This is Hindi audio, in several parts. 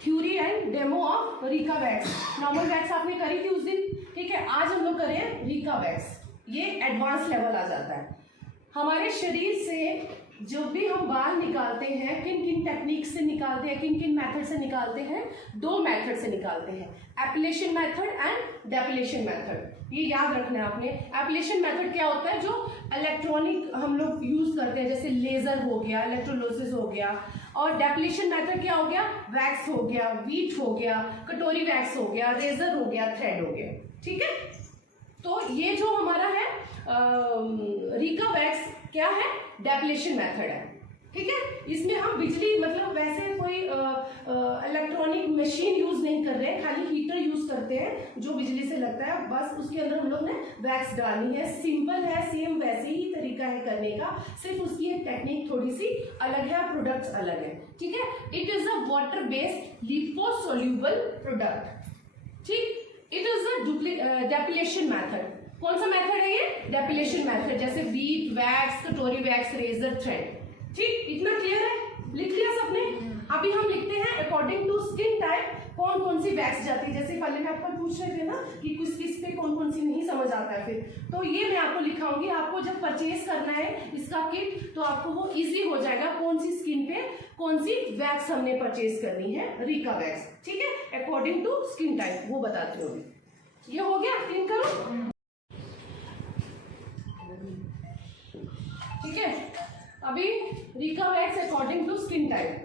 Theory and demo of Rica wax. Normal wax आपने करी थी उस दिन, ठीक है। आज हम लोग करें रिका वैक्स, ये एडवांस लेवल आ जाता है। हमारे शरीर से जो भी हम बाल निकालते हैं, किन किन टेक्निक से निकालते हैं, किन किन मेथड से निकालते हैं, 2 मेथड से निकालते हैं, एपिलेशन मेथड एंड डेपिलेशन मेथड। ये याद रखना है आपने। एपिलेशन मेथड क्या होता है, जो इलेक्ट्रॉनिक हम लोग यूज करते हैं, जैसे लेजर हो गया, इलेक्ट्रोलोसिस हो गया। और डेपिलेशन मेथड क्या हो गया, वैक्स हो गया, वीट हो गया, कटोरी वैक्स हो गया, रेजर हो गया, थ्रेड हो गया, ठीक है। तो ये जो हमारा है रिका वैक्स क्या है, डेपिलेशन मेथड है, ठीक है। इसमें हम बिजली मतलब वैसे कोई इलेक्ट्रॉनिक मशीन यूज नहीं कर रहे हैं, खाली हीटर यूज करते हैं जो बिजली से लगता है, बस उसके अंदर हम लोग ने वैक्स डालनी है। सिंपल है, सेम वैसे ही तरीका है करने का, सिर्फ उसकी एक टेक्निक थोड़ी सी अलग है, प्रोडक्ट्स अलग है, ठीक है। It is a water based liposoluble product, ठीक। It is a depilation method. कौन सा मेथड है ये, डेपिलेशन मेथड, जैसे वीट वैक्स, कटोरी वैक्स, रेजर, थ्रेड, ठीक। इतना क्लियर है, लिख लिया सबने। अभी हम लिखते हैं अकॉर्डिंग टू स्किन टाइप कौन कौन सी वैक्स जाती है। जैसे पहले मैं आपको पूछ रहे थे ना कि किस पे कौन कौन सी नहीं समझ आता है, फिर तो ये मैं आपको लिखाऊंगी। आपको जब परचेज करना है इसका किट तो आपको वो इजी हो जाएगा, कौन सी स्किन पे कौन सी वैक्स हमने परचेज करनी है, रिका वैक्स, ठीक है, अकॉर्डिंग टू स्किन टाइप, वो बताती हूँ। ये हो गया, क्लीन करो, ठीक है। अभी Rica wax according to skin type,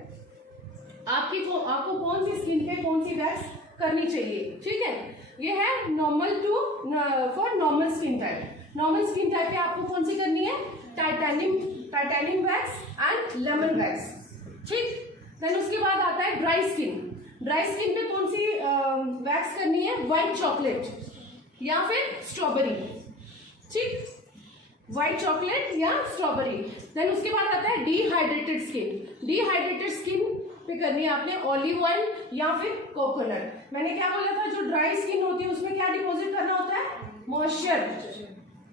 आपको कौन सी स्किन पे कौन सी वैक्स करनी चाहिए, ठीक है। ये है normal to for normal skin type. Normal skin type पे आपको कौन सी करनी है, titanium wax and lemon wax, ठीक। देन उसके बाद आता है ड्राई स्किन। ड्राई स्किन पे कौन सी वैक्स करनी है, व्हाइट चॉकलेट या फिर स्ट्रॉबेरी, ठीक, व्हाइट चॉकलेट या स्ट्रॉबेरी। देन उसके बाद आता है डिहाइड्रेटेड स्किन। डिहाइड्रेटेड स्किन पे करनी है आपने ऑलिव ऑयल या फिर कोकोनट। मैंने क्या बोला था, जो ड्राई स्किन होती है उसमें क्या डिपॉजिट करना होता है, मॉइस्चर।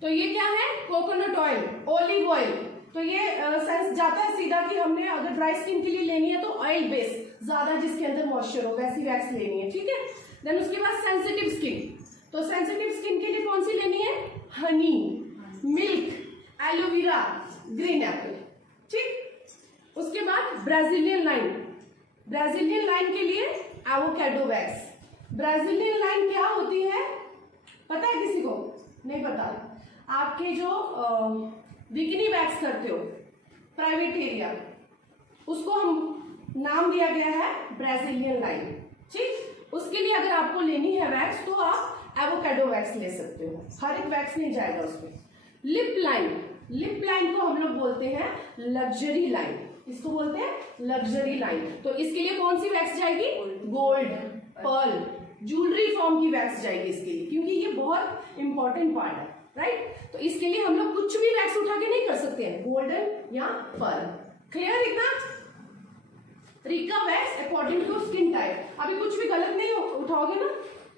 तो ये क्या है, कोकोनट ऑयल, ऑलिव ऑयल। तो ये सेंस जाता है सीधा कि हमने अगर ड्राई स्किन के लिए लेनी है तो ऑयल बेस ज्यादा जिसके अंदर मॉइस्चर हो वैसी वैक्स लेनी है, ठीक है। देन उसके बाद सेंसिटिव स्किन। तो सेंसिटिव स्किन के लिए कौन सी लेनी है, Honey, milk, aloe vera, green Apple, ठीक। उसके बाद ब्राजीलियन लाइन। ब्राजीलियन लाइन के लिए एवोकाडो वैक्स। ब्राजीलियन लाइन क्या होती है पता है किसी को, नहीं पता। आपके जो बिकनी वैक्स करते हो प्राइवेट एरिया, उसको हम नाम दिया गया है ब्राजीलियन लाइन, ठीक। उसके लिए अगर आपको लेनी है वैक्स तो आप एवोकाडो वैक्स ले सकते हो, हर एक वैक्स नहीं जाएगा उसमें। लिप लाइन, लिप लाइन को हम लोग बोलते हैं लग्जरी लाइन, इसको बोलते हैं लग्जरी लाइन। तो इसके लिए कौन सी वैक्स जाएगी, गोल्ड, पर्ल, ज्वेलरी फॉर्म की वैक्स जाएगी इसके लिए, क्योंकि ये बहुत इंपॉर्टेंट पार्ट है, राइट। तो इसके लिए हम लोग कुछ भी वैक्स उठा के नहीं कर सकते हैं, गोल्डन या पर्ल। क्लियर इतना, Rica wax according to skin type. अभी कुछ भी गलत नहीं उठाओगे ना,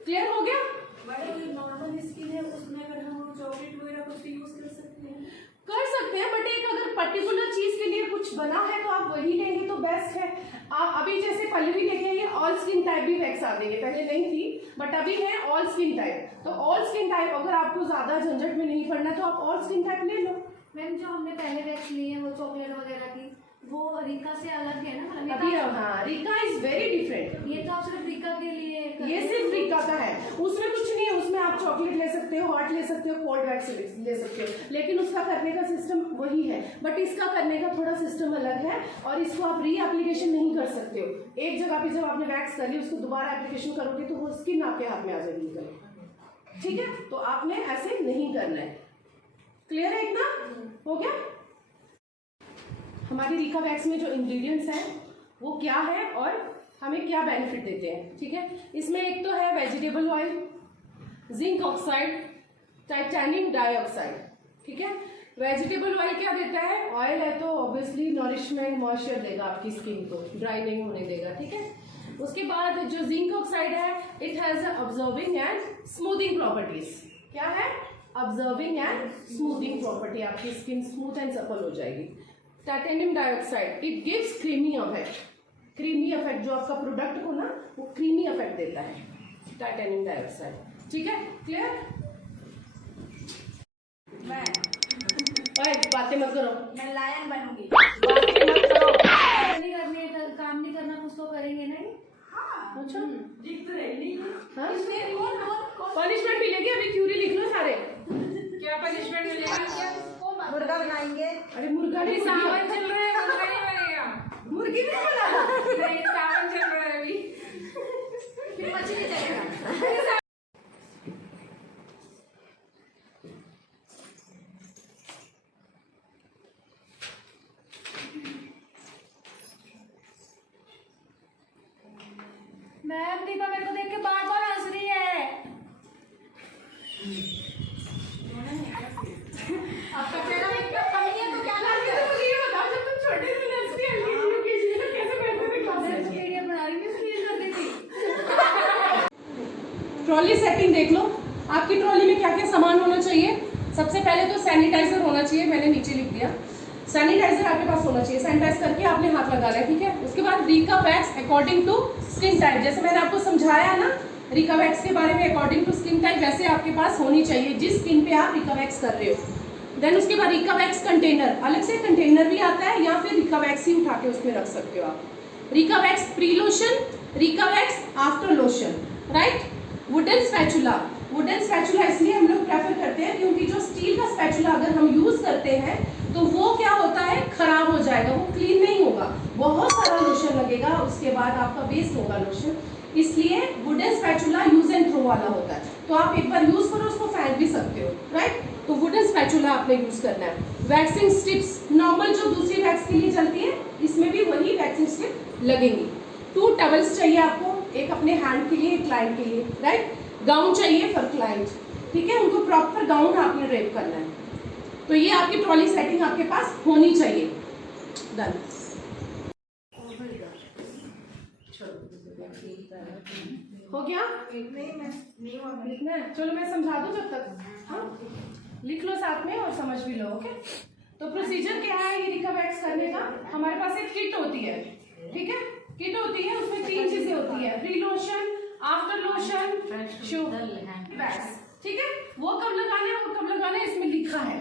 क्लियर हो गया। नॉर्मल स्किन है उसमें अगर हम चॉकलेट वगैरह कुछ भी यूज कर सकते हैं, बट एक अगर पर्टिकुलर चीज के लिए कुछ बना है तो आप वही लेंगे तो बेस्ट है। आप अभी जैसे पल्लवी लेके आइए, ऑल स्किन टाइप भी वैक्स आ गई है, पहले नहीं थी बट अभी है ऑल स्किन टाइप। तो ऑल स्किन टाइप अगर आपको ज्यादा झंझट में नहीं पड़ना तो आप ऑल स्किन टाइप ले लो। मैम जो हमने पहले वैक्स ली है वो चॉकलेट वगैरह की, वो रिका से अलग है ना, मतलब अभी हाँ, रिका इज वेरी डिफरेंट। ये तो आप सिर्फ रिका के लिए ये सिर्फ रिका का है, उसमें कुछ नहीं है। उसमें आप चॉकलेट ले सकते हो, हॉट ले सकते हो, कोल्ड वैक्स ले सकते हो, लेकिन उसका करने का सिस्टम वही है। बट इसका करने का थोड़ा सिस्टम अलग है और इसको आप री एप्लीकेशन नहीं कर सकते हो। एक जगह पे जब आपने वैक्स कर ली उसको दोबारा एप्लीकेशन करोगे तो वो स्किन आपके हाथ में आ जाएगी निकल, ठीक है। तो आपने ऐसे नहीं करना है। क्लियर है इतना, हो गया। हमारी रिका वैक्स में जो इंग्रेडिएंट्स हैं वो क्या है और हमें क्या बेनिफिट देते हैं, ठीक है। इसमें एक तो है vegetable oil, zinc oxide, titanium dioxide, ठीक है। वेजिटेबल ऑयल क्या देता है, ऑयल है तो ऑब्वियसली नॉरिशमेंट, मॉइस्चर देगा आपकी स्किन को, ड्राई नहीं होने देगा, ठीक है। उसके बाद जो जिंक ऑक्साइड है, it has observing and smoothing properties. क्या है, ऑब्जर्विंग एंड स्मूथिंग प्रॉपर्टी, आपकी स्किन स्मूथ एंड सफल हो जाएगी। Titanium dioxide, it gives creamy effect, creamy effect, जो आपका प्रोडक्ट को ना वो क्रीमी इफेक्ट देता है टाइटेनियम डाइऑक्साइड। ठीक है, क्लियर? बातें मत करो, मैं लायन बनूंगी। बातें मत करो। नहीं करनी, काम नहीं करना, कुछ तो करेंगे नहीं। हाँ, अच्छा, लिख तो रही नहीं। हाँ? इसमें कौन पनिशमेंट मिलेगी, अभी क्यूरी लिख लो सारे। क्या पनिशमेंट मिलेगा? क्या मुर्गा बनाएंगे? अरे मुर्गा नहीं, सावन चल रहा है, मुर्गा नहीं बनेगा। मुर्गी नहीं बनाना। नहीं, सावन चल रहा है अभी, फिर मछली चलेगा। मैम दीपा मेरे को देख के बार बार हंस रही है। आपका चेहरा इतना फनी है तो क्या करते हो? मुझे ये बताओ, जब तुम छोटे थे नर्सरी एलकेजी यूकेजी में कैसे बैठते थे क्लास में? वीडियो बना रही थी, स्क्रीन कर रही थी। ट्रॉली सेटिंग देख लो, आपकी ट्रॉली में क्या क्या सामान होना चाहिए। सबसे पहले तो सैनिटाइजर होना चाहिए, मैंने नीचे लिख दिया। सैनिटाइजर आपके पास होना चाहिए, सैनिटाइज करके आपने हाथ लगाना है, ठीक है। उसके बाद Rica wax according to skin type, जैसे मैंने आपको समझाया ना रीका वैक्स के बारे में, अकॉर्डिंग टू स्किन टाइप वैसे आपके पास होनी चाहिए जिस स्किन पे आप रीका वैक्स कर रहे हो। देन उसके बाद रीका वैक्स कंटेनर, अलग से कंटेनर भी आता है या फिर रीका वैक्स ही उठा के उसमें रख सकते हो आप। Rica wax pre lotion, Rica wax after lotion, right. Wooden spatula, wooden spatula इसलिए हम लोग प्रेफर करते हैं क्योंकि जो स्टील का स्पैचुला अगर हम यूज करते हैं तो वो क्या होता है, खराब हो जाएगा, वो क्लीन नहीं होगा, बहुत सारा लोशन लगेगा, उसके बाद आपका वेस्ट होगा लोशन। इसलिए wooden spatula use and throw वाला होता है, तो आप एक बार यूज करो उसको फेंक भी सकते हो, राइट। तो वुडन स्पैचुला आपने यूज करना है। वैक्सिंग स्ट्रिप्स, नॉर्मल जो दूसरी वैक्स के लिए चलती है इसमें भी वही वैक्सिंग स्ट्रिप लगेंगी। 2 टॉवल्स चाहिए आपको, एक अपने हैंड के लिए, एक क्लाइंट के लिए, राइट। गाउन चाहिए फॉर क्लाइंट, ठीक है, उनको प्रॉपर गाउन आपने ड्रेप करना है। तो ये आपकी ट्रॉली सेटिंग आपके पास होनी चाहिए। डन। हो गया? नहीं हुआ। लिखना है, चलो मैं समझा दूं जब तक। हाँ, लिख लो साथ में और समझ भी लो, ओके। तो प्रोसीजर क्या है ये रीका वैक्स करने का? हमारे पास एक किट होती है, ठीक है, किट होती है, उसमें 3 चीजें होती है, pre lotion, after lotion, wax, ठीक है। वो कब लगाना है, वो कब लगाना है इसमें लिखा है,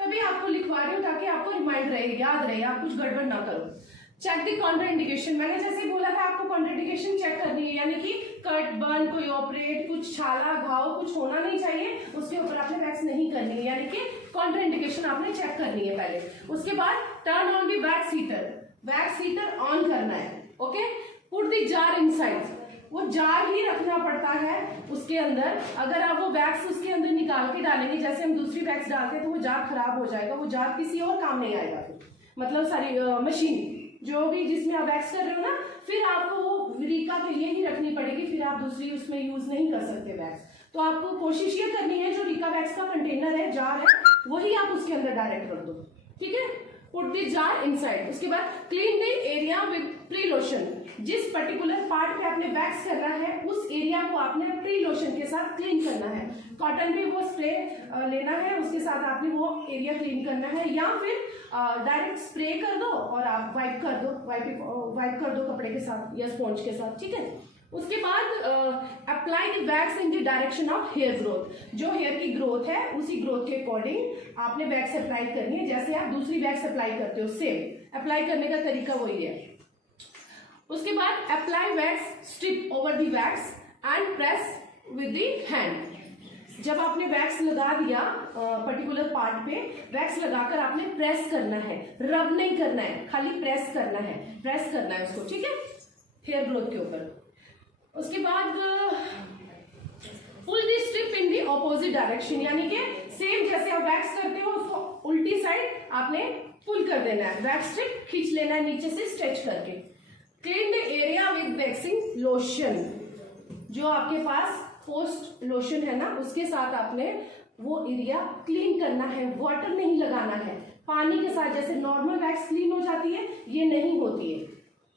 तभी आपको लिखवा रही हूँ ताकि आपको रिमाइंड रहे, याद रहे, आप कुछ गड़बड़ ना करो। चेक दी कॉन्ट्राइंडिकेशन, मैंने जैसे बोला था आपको कॉन्ट्राइंडिकेशन चेक करनी है, यानी कि कट, बर्न, कोई ऑपरेट, कुछ छाला, घाव कुछ होना नहीं चाहिए, उसके ऊपर आपने वैक्स नहीं करनी है, यानी कि कॉन्ट्राइंडिकेशन आपने चेक करनी है पहले। उसके बाद turn on the wax heater, wax heater on करना है, okay. Put the jar inside, वो जार ही रखना पड़ता है उसके अंदर, अगर आप वो वैक्स उसके अंदर निकाल के डालेंगे जैसे हम दूसरी वैक्स डालते हैं तो वो जार खराब हो जाएगा, वो जार किसी और काम नहीं आएगा, फिर मतलब सारी मशीन जो भी जिसमें आप वैक्स कर रहे हो ना, फिर आपको वो रीका के लिए ही रखनी पड़ेगी, फिर आप दूसरी उसमें यूज नहीं कर सकते वैक्स। तो आपको कोशिश ये करनी है जो रीका वैक्स का कंटेनर है, जार है, वही आप उसके अंदर डायरेक्ट रख दो, ठीक है। Put the jar inside. उसके बाद clean the area with pre lotion, जिस पर्टिकुलर पार्ट पे आपने वैक्स करना है उस एरिया को आपने प्री लोशन के साथ क्लीन करना है। कॉटन पे वो स्प्रे लेना है, उसके साथ आपने वो एरिया क्लीन करना है, या फिर डायरेक्ट स्प्रे कर दो और आप वाइप कर दो, वाइप कर दो कपड़े के साथ या स्पॉन्ज के साथ, ठीक है। उसके बाद apply the wax in the direction of hair growth, जो हेयर की ग्रोथ है उसी ग्रोथ के अकॉर्डिंग आपने वैक्स अप्लाई करनी है, जैसे आप दूसरी वैक्स अप्लाई करते हो, सेम अप्लाई करने का तरीका वही है। उसके बाद apply wax strip over the wax and press with the hand. जब आपने वैक्स लगा दिया पर्टिकुलर पार्ट पे, वैक्स लगाकर आपने प्रेस करना है, रब नहीं करना है, खाली प्रेस करना है, प्रेस करना है उसको, ठीक है, हेयर ग्रोथ के ऊपर। उसके बाद pull the strip in the opposite direction, यानी कि सेम जैसे आप वैक्स करते हो उसको उल्टी साइड आपने पुल कर देना है, वैक्स स्ट्रिप खींच लेना है नीचे से स्ट्रेच करके। Clean the area with waxing lotion, जो आपके पास पोस्ट लोशन है ना उसके साथ आपने वो एरिया क्लीन करना है, वाटर नहीं लगाना है, पानी के साथ। जैसे नॉर्मल वैक्स क्लीन हो जाती है, ये नहीं होती है,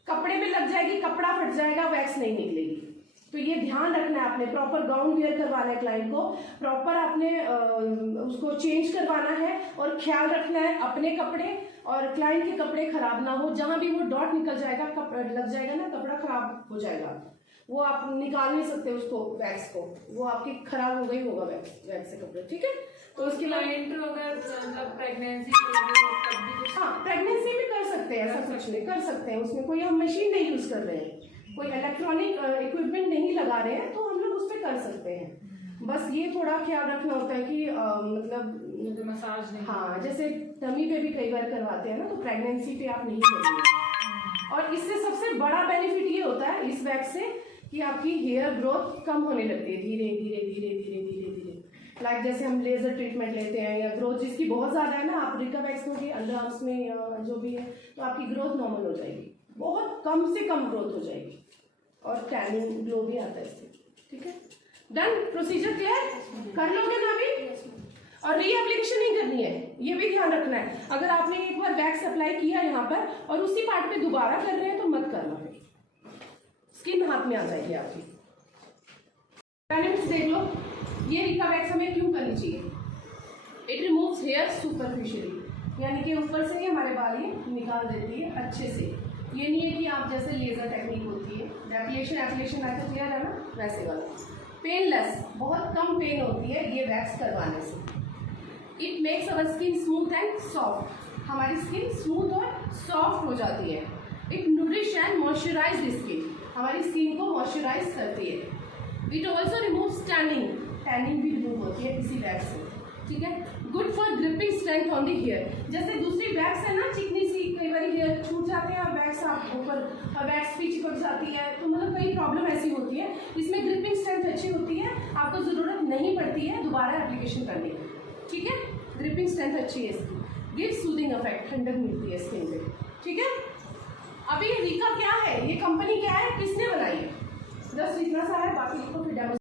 कपड़े में लग जाएगी, कपड़ा फट जाएगा, वैक्स नहीं निकलेगी। तो ये ध्यान रखना है, आपने प्रॉपर गाउन वेयर करवाना है क्लाइंट को, प्रॉपर आपने उसको चेंज करवाना है और ख्याल रखना है अपने कपड़े और क्लाइंट के कपड़े खराब ना हो। जहां भी वो डॉट निकल जाएगा, लग जाएगा ना, कपड़ा खराब हो जाएगा, वो आप निकाल नहीं सकते उसको, वैक्स को, वो आपकी खराब हो गई होगा वैक्स से कपड़े, ठीक है। तो उसके क्लाइंट अगर मतलब प्रेगनेंसी हाँ, प्रेगनेंसी में कर सकते हैं, ऐसा कुछ नहीं, कर सकते हैं, उसमें कोई हम मशीन नहीं यूज कर रहे हैं, कोई इलेक्ट्रॉनिक इक्विपमेंट नहीं लगा रहे हैं, तो हम लोग उस पर कर सकते हैं। बस ये थोड़ा ख्याल रखना होता है कि मतलब मसाज नहीं, हाँ, जैसे टमी पे भी कई बार करवाते हैं ना, तो प्रेगनेंसी पे आप नहीं करिए। और इससे सबसे बड़ा बेनिफिट ये होता है इस वैक्स से कि आपकी हेयर ग्रोथ कम होने लगती है धीरे धीरे धीरे धीरे धीरे धीरे। लाइक जैसे हम लेजर ट्रीटमेंट लेते हैं या ग्रोथ जिसकी बहुत ज़्यादा है ना, आप रिका वैक्स लोगे अंडर आर्म्स में या जो भी है, तो आपकी ग्रोथ नॉर्मल हो जाएगी, बहुत कम से कम ग्रोथ हो जाएगी और टैनिंग ग्लो भी आता है इससे, ठीक है। डन, प्रोसीजर क्लियर, कर लोगे ना अभी। और रीएप्लीकेशन नहीं करनी है, ये भी ध्यान रखना है। अगर आपने एक बार वैक्स अप्लाई किया यहाँ पर और उसी पार्ट पे दोबारा कर रहे हैं तो मत करना, फिर स्किन हाथ में आ जाएगी आपकी। बेनिफिट्स देख लो, ये रिका वैक्स हमें क्यों करनी चाहिए। इट रिमूव्स हेयर सुपरफिशियली, यानी कि ऊपर से ही हमारे बाल ये निकाल देती है अच्छे से। ये नहीं है कि आप जैसे लेजर टेक्निक होती है, डेपिलेशन आकर क्लियर है ना, वैसे वाला। पेनलेस, बहुत कम पेन होती है ये वैक्स करवाने से। It makes our skin smooth and soft, हमारी स्किन स्मूथ और सॉफ्ट हो जाती है। It nourish and moisturise the skin, हमारी स्किन को मॉइस्चराइज करती है। It also removes tanning, tanning भी रिमूव होती है इसी वैक्स से, ठीक है। Good for gripping strength on the hair, जैसे दूसरी वैक्स है ना चिकनी सी, कई बार हेयर छूट जाते हैं और वैक्स आप ऊपर वैक्स भी चिपक जाती है, तो मतलब कई प्रॉब्लम ऐसी होती है। इसमें ग्रिपिंग स्ट्रेंथ अच्छी होती है, आपको ज़रूरत नहीं पड़ती है दोबारा एप्लीकेशन करने की, ठीक है। ग्रिपिंग स्ट्रेंथ अच्छी है इसकी, गिव सूदिंग इफेक्ट, ठंडक मिलती है स्किन पे, ठीक है। अभी रिका क्या है, ये कंपनी क्या है, किसने बनाई है, जस्ट इतना सा है, बाकी लिखो फिर डेमो,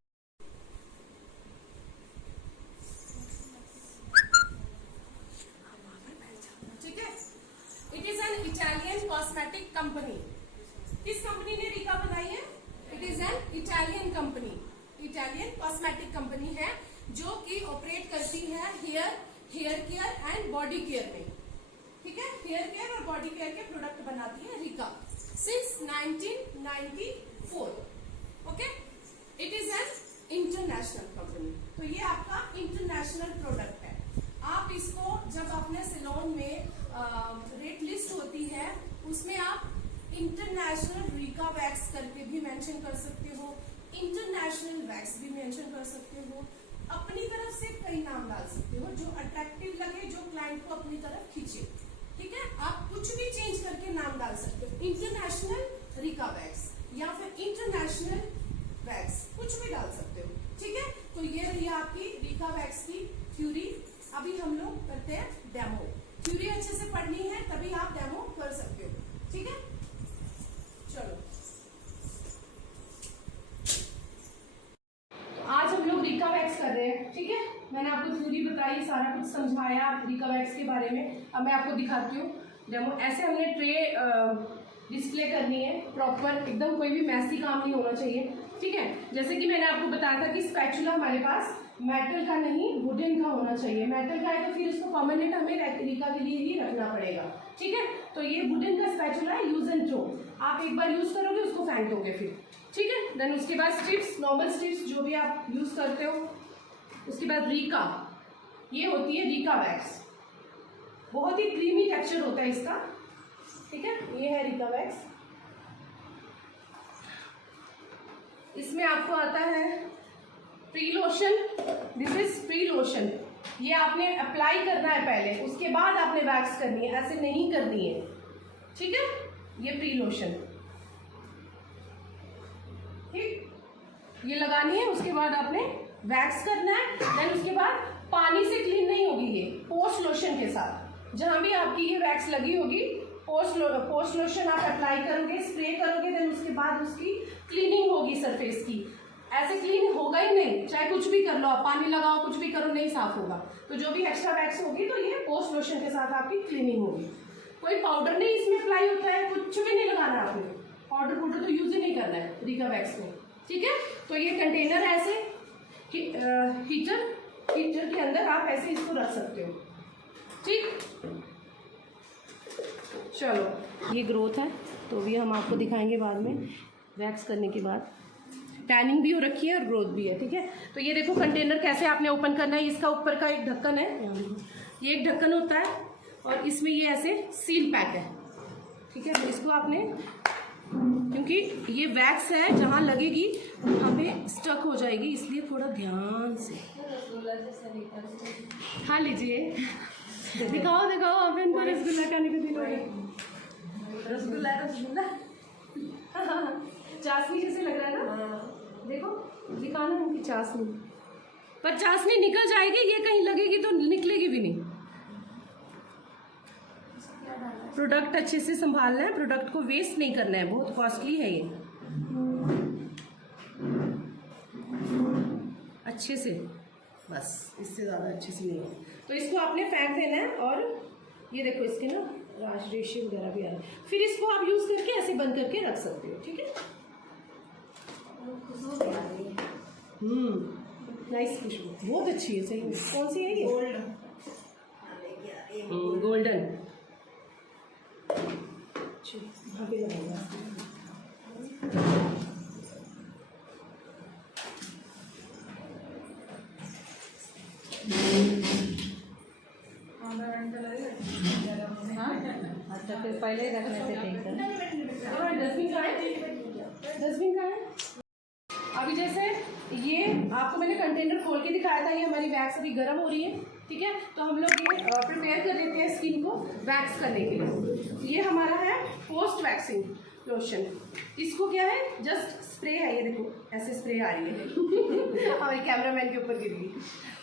ठीक है। It is an Italian cosmetic company. किस कंपनी ने रिका बनाई है, it is an Italian company, Italian cosmetic company है जो कि ऑपरेट करती है hair care and body care में, ठीक है। हेयर केयर और बॉडी केयर के प्रोडक्ट बनाती है Rica since 1994, okay. It is an international company, तो ये आपका इंटरनेशनल प्रोडक्ट है। आप इसको जब अपने सैलून में रेट लिस्ट होती है उसमें आप इंटरनेशनल रिका वैक्स करके भी मेंशन कर सकते हो, इंटरनेशनल वैक्स भी मेंशन कर सकते हो, अपनी तरफ से कई नाम डाल सकते हो जो अट्रैक्टिव लगे, जो क्लाइंट को अपनी तरफ खींचे, ठीक है। आप कुछ भी चेंज करके नाम डाल सकते हो, इंटरनेशनल रिका वैक्स या फिर इंटरनेशनल वैक्स, कुछ भी डाल सकते हो, ठीक है। तो ये रही आपकी रिका वैक्स की थ्योरी। अभी हम लोग करते हैं डेमो। थ्योरी अच्छे से पढ़नी है तभी आप डेमो कर सकते हो, ठीक है। चलो, आज हम लोग रिका वैक्स कर रहे हैं, ठीक है। मैंने आपको थ्योरी बताई, सारा कुछ समझाया रिका वैक्स के बारे में। अब मैं आपको दिखाती हूँ डेमो। ऐसे हमने ट्रे डिस्प्ले करनी है प्रॉपर, एकदम कोई भी मैसी काम नहीं होना चाहिए, ठीक है। जैसे कि मैंने आपको बताया था कि स्पैचुला हमारे पास मेटल का नहीं वुडन का होना चाहिए। मेटल का है तो फिर इसको परमानेंट हमें रिका के लिए ही रखना पड़ेगा, ठीक है। तो ये वुडन का स्पैचुला है, यूज एंड थ्रो, आप एक बार यूज करोगे उसको फेंक दोगे फिर, ठीक है। देन उसके बाद स्ट्रिप्स, नॉर्मल स्ट्रिप्स जो भी आप यूज करते हो। उसके बाद रिका, ये होती है रिका वैक्स, बहुत ही क्रीमी टेक्सचर होता है इसका, ठीक है। ये है रिका वैक्स, इसमें आपको आता है pre lotion, this is pre lotion, ये आपने अप्लाई करना है पहले, उसके बाद आपने वैक्स करनी है, ऐसे नहीं करनी है, ठीक है। ये प्री लोशन, ठीक, ये लगानी है, उसके बाद आपने वैक्स करना है। देन उसके बाद पानी से क्लीन नहीं होगी ये, पोस्ट लोशन के साथ, जहां भी आपकी ये वैक्स लगी होगी पोस्ट लोशन आप अप्लाई करोगे, स्प्रे करोगे, देन उसके बाद उसकी क्लीनिंग होगी सरफेस की। ऐसे क्लीन होगा ही नहीं, चाहे कुछ भी कर लो आप, पानी लगाओ, कुछ भी करो, नहीं साफ होगा। तो जो भी एक्स्ट्रा वैक्स होगी तो ये पोस्ट लोशन के साथ आपकी क्लीनिंग होगी। कोई पाउडर नहीं इसमें अप्लाई होता है, कुछ भी नहीं लगाना आपने, पाउडर तो यूज ही नहीं करना है रिका वैक्स में, ठीक है। तो ये कंटेनर है ऐसे कि हीटर के अंदर आप ऐसे इसको रख सकते हो, ठीक। चलो ये ग्रोथ है तो भी हम आपको दिखाएंगे बाद में, वैक्स करने के बाद। टैनिंग भी हो रखी है और ग्रोथ भी है, ठीक है। तो ये देखो कंटेनर कैसे आपने ओपन करना है। इसका ऊपर का एक ढक्कन है, ये एक ढक्कन होता है और इसमें ये ऐसे सील पैक है, ठीक है। तो इसको आपने, क्योंकि ये वैक्स है जहाँ लगेगी वहाँ पे स्टक हो जाएगी, इसलिए थोड़ा ध्यान से खा लीजिए। दिखाओ दिखाओ आप इनको रसगुल्ला खाने को दिलोगे। रसगुल्ला चाशनी जैसे लग रहा है ना, देखो दिखाना उनकी चाशनी, पर चाशनी निकल जाएगी, ये कहीं लगेगी तो निकलेगी भी नहीं। प्रोडक्ट अच्छे से संभालना है, प्रोडक्ट को वेस्ट नहीं करना है, बहुत कॉस्टली है ये। अच्छे से, बस इससे ज़्यादा अच्छे से नहीं है। तो इसको आपने फेंक देना है और ये देखो इसके ना रेशे वगैरह भी आ रहे हैं। फिर इसको आप यूज़ करके ऐसे बंद करके रख सकते हो, ठीक है। नाइस खुशबू, बहुत अच्छी है, सही में। कौन सी है ये? गोल्डन। वहाँ पे लगाएगा। अच्छा, फिर पहले ही रखने से ठीक है। डस्टबिन कहाँ है? डस्टबिन कहाँ है? अभी जैसे ये आपको मैंने कंटेनर खोल के दिखाया था, ये हमारी वैक्स अभी गर्म हो रही है, ठीक है। तो हम लोग ये प्रिपेयर कर लेते हैं स्किन को वैक्स करने के लिए। ये हमारा है पोस्ट वैक्सिंग लोशन। इसको क्या है, जस्ट स्प्रे है, ये देखो ऐसे स्प्रे आ रही है हमारे कैमरामैन के ऊपर गिर गई।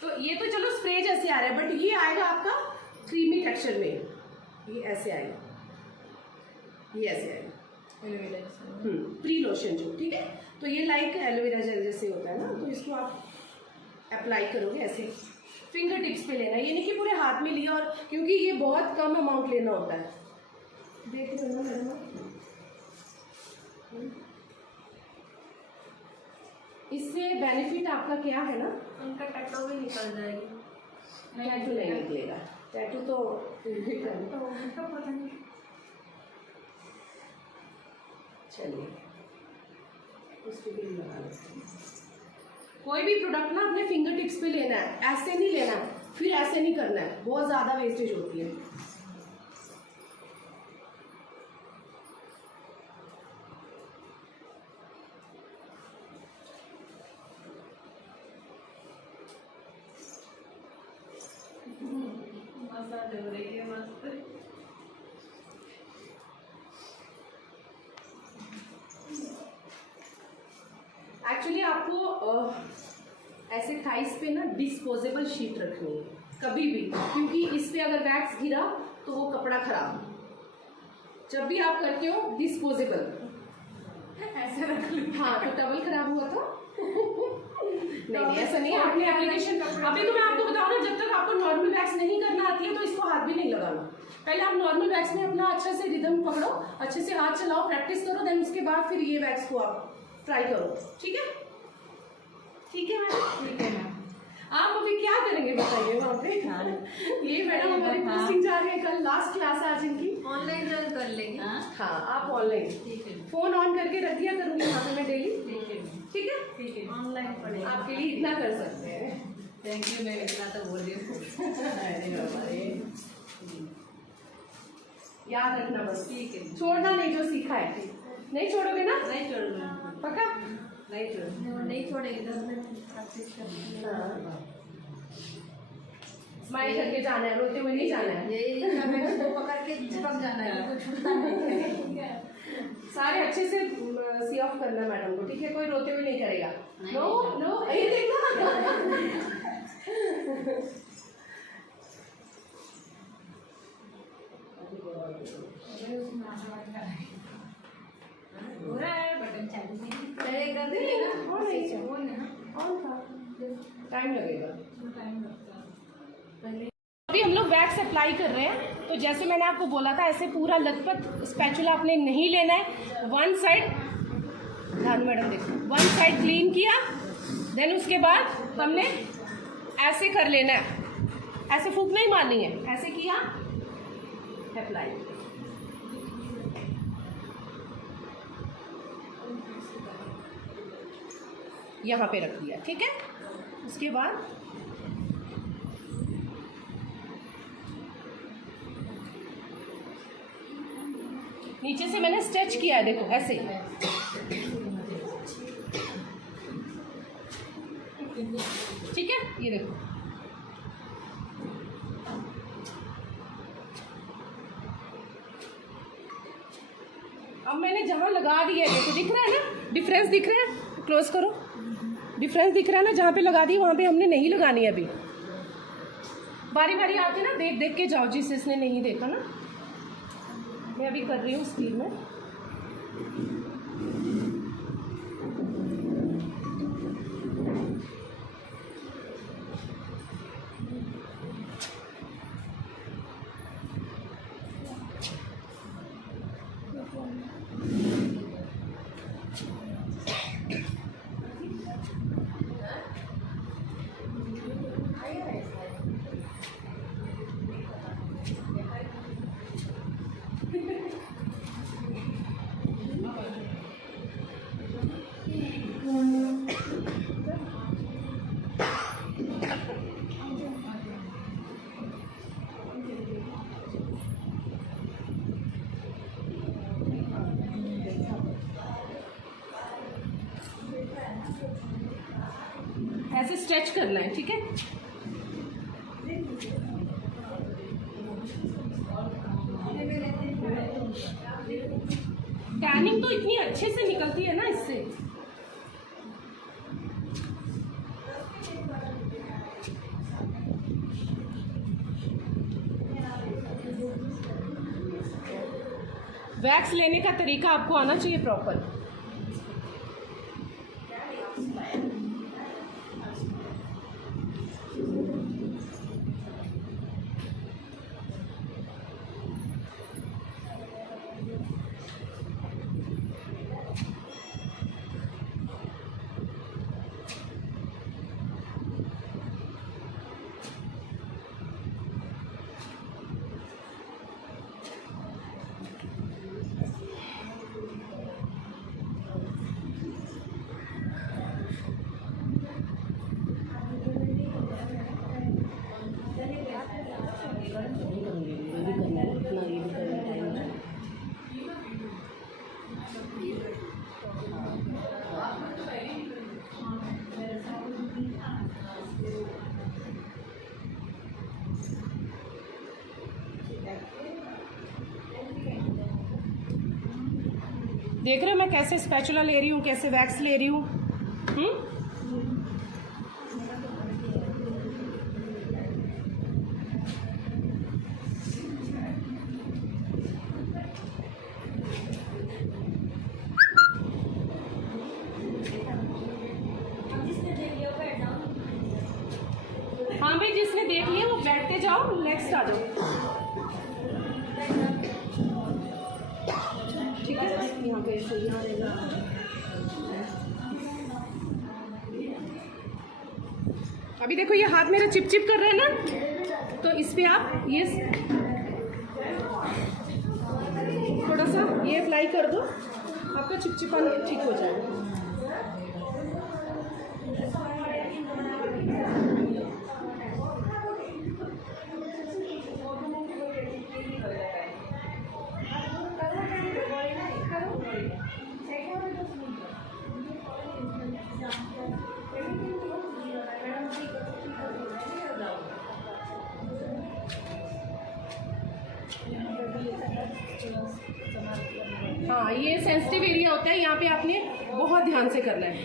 तो ये तो चलो स्प्रे जैसे आ रहा है, बट ये आएगा आपका क्रीमी टेक्सचर में, ये ऐसे आएगा, ये ऐसे आएगा प्री लोशन जो, ठीक है। तो ये लाइक एलोवेरा जेल जैसे होता है ना, तो इसको आप अप्लाई करोगे ऐसे फिंगर टिप्स पे लेना है, ये नहीं कि पूरे हाथ में लिया, और क्योंकि ये बहुत कम अमाउंट लेना होता है। देख लो ना मैडम, इससे बेनिफिट आपका क्या है ना, उनका टैटू भी निकल जाएगी। टैटू नहीं निकलेगा, टैटू तो चलिए उसको भी लगा लेते हैं। कोई भी प्रोडक्ट ना अपने फिंगर टिप्स पे लेना है, ऐसे नहीं लेना है, फिर ऐसे नहीं करना है, बहुत ज़्यादा वेस्टेज होती है। मसाज हो रही है मस्त। एक्चुअली आपको ऐसे थाइस पे ना डिस्पोजेबल शीट रखनी है कभी भी, क्योंकि इस पे अगर वैक्स गिरा तो वो कपड़ा खराब। जब भी आप करते हो डिस्पोजेबल ऐसे रख लो। हाँ, तो टवल खराब हुआ तो नहीं ऐसा नहीं, आपने एप्लीकेशन। अभी तो मैं आपको बताऊँ ना, जब तक आपको नॉर्मल वैक्स नहीं करना आती है तो इसको हाथ भी नहीं लगाना। पहले आप नॉर्मल वैक्स में अपना अच्छा से रिदम पकड़ो, अच्छे से हाथ चलाओ, प्रैक्टिस करो, देन उसके बाद फिर ये वैक्स को आप ट्राई करो, ठीक है। ठीक है मैडम, ठीक है मैम। आप अभी क्या करेंगे बताइए वहाँ पे? ये मैडम हमारी कोचिंग जा रही है, कल लास्ट क्लास है आज इनकी। ऑनलाइन ज्वाइन कर लेंगे। हाँ, आप ऑनलाइन ठीक है, फोन ऑन करके रख दिया करूँगी वहाँ पे मैं डेली, ठीक है, ठीक है। ठीक है। ऑनलाइन पढ़ेंगे, आपके लिए इतना कर सकते हैं। Thank you. मैं इतना तो बोल रही हूँ। अरे बाबा रे, याद रखना बस, ठीक है, छोड़ना नहीं जो सीखा है। नहीं छोड़ोगे ना? नहीं छोड़ूंगा, पक्का? नहीं छोड़ूंगा, नहीं छोड़ेगी। 10 मिनट प्रैक्टिस करनी। स्माइल करके जाना है, रोते हुए नहीं जाना है। यही पकड़ के चिपक जाना है, कुछ छूटता नहीं। सारे अच्छे से सी ऑफ करना मैडम को, ठीक है। कोई रोते हुए नहीं करेगा। नो नो, ये देखना हो रहा है, बटन चालू नहीं पहले कर देंगे ना। और नहीं वो ना और था, टाइम लगेगा। टाइम लगता है। पहले अभी हम लोग वैक्स अप्लाई कर रहे हैं, तो जैसे मैंने आपको बोला था ऐसे पूरा लथपथ स्पैचुला आपने नहीं लेना है, वन साइड ध्यान मैडम देखो, वन साइड क्लीन किया, देन उसके बाद हमने ऐसे कर लेना है, ऐसे फूंक नहीं मारनी है, ऐसे किया, अप्लाई, यहाँ पे रख दिया, ठीक है। उसके बाद नीचे से मैंने स्ट्रेच किया है, देखो ऐसे, ठीक है, ये देखो। अब मैंने जहां लगा दिया है, देखो दिख रहा है ना, डिफरेंस दिख रहा है, क्लोज करो, डिफरेंस दिख रहा है ना, जहां पे लगा दी वहां पे हमने नहीं लगानी है अभी। बारी बारी आके ना देख देख के जाओ, जिसने नहीं देखा ना, मैं अभी कर रही हूँ स्पीड में। ऐसे स्ट्रेच करना है, ठीक है। टैनिंग तो इतनी अच्छे से निकलती है ना इससे। वैक्स लेने का तरीका आपको आना चाहिए प्रॉपर। देख रहे हो मैं कैसे स्पैचुला ले रही हूँ, कैसे वैक्स ले रही हूँ। हाँ भाई, जिसने देख लिया वो बैठते जाओ, नेक्स्ट आ जाओ, ठीक है। यहाँ पे ऐसे यहाँ रहेगा। अभी देखो ये हाथ मेरा चिप चिप कर रहा है ना, तो इस पे आप ये थोड़ा सा ये अप्लाई कर दो, आपका चिपचिपान ठीक हो जाएगा। हाँ, ये सेंसिटिव एरिया होता है, यहाँ पे आपने बहुत ध्यान से करना है।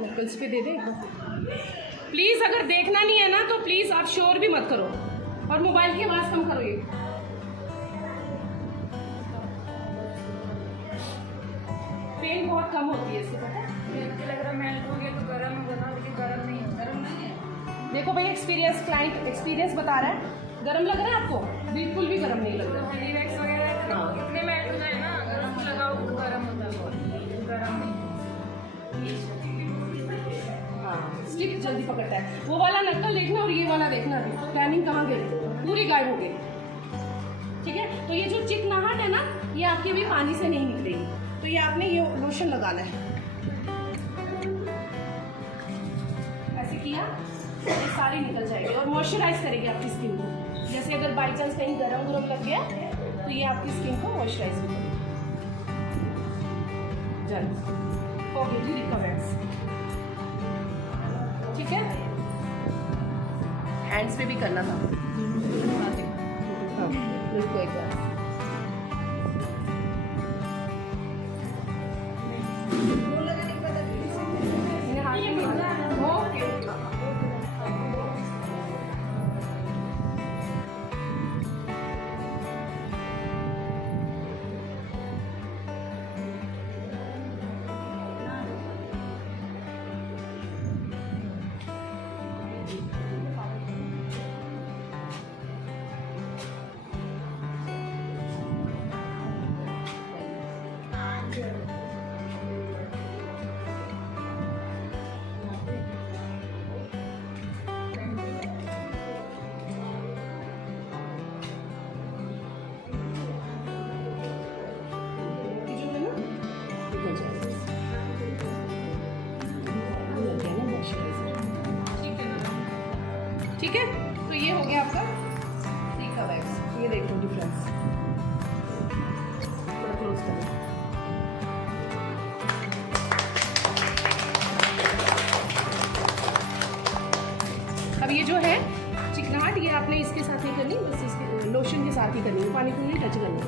नकल्स पे दे दे प्लीज। अगर देखना नहीं है ना तो प्लीज आप शोर भी मत करो, और मोबाइल की आवाज कम करो। ये पेन बहुत कम होती है इससे, पता है। लग रहा मेल्ट हो गया तो गर्म होगा, लेकिन गर्म नहीं है। देखो भाई, एक्सपीरियंस क्लाइंट एक्सपीरियंस बता रहा है, गर्म लग रहा है आपको? बिल्कुल भी गर्म नहीं लग रहा है। वगैरह हाँ, पकड़ता है। वो वाला नक्कल देखना और ये वाला देखना, अभी टैनिंग कहाँ गई, पूरी गायब हो गई। ठीक है, तो ये जो चिकनाहट है ना, ये आपकी अभी पानी से नहीं निकलेगी, तो ये आपने ये लोशन लगाना है। ऐसे किया ये सारी निकल जाएगी और मॉइस्चराइज करेगी आपकी स्किन को। जैसे अगर बाई चांस कहीं गरम लग गया तो ये आपकी स्किन को मॉइस्चराइज भी करेगी। हो गई जी रिका वैक्स। ठीक है, हैंड्स पे भी करना था। देखो एक बार ठीक है, तो ये हो गया आपका रिका वैक्स। ये देखो डिफरेंस, थोड़ा क्लोज करें। अब ये जो है चिकनाहट, ये आपने इसके साथ ही करनी, बस इसके लोशन के साथ ही करनी है, पानी को नहीं टच करनी।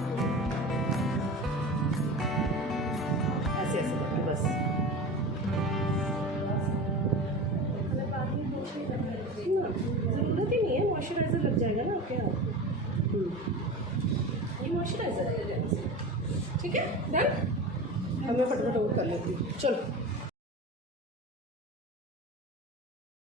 ऐसे ऐसे करके बस जरूरत ही नहीं है, मॉइस्चराइजर लग जाएगा ना आपके हाथ। ये मॉइस्चराइजर है। ठीक है, डन। अब मैं फटाफट आउट कर लेती हूँ, चलो।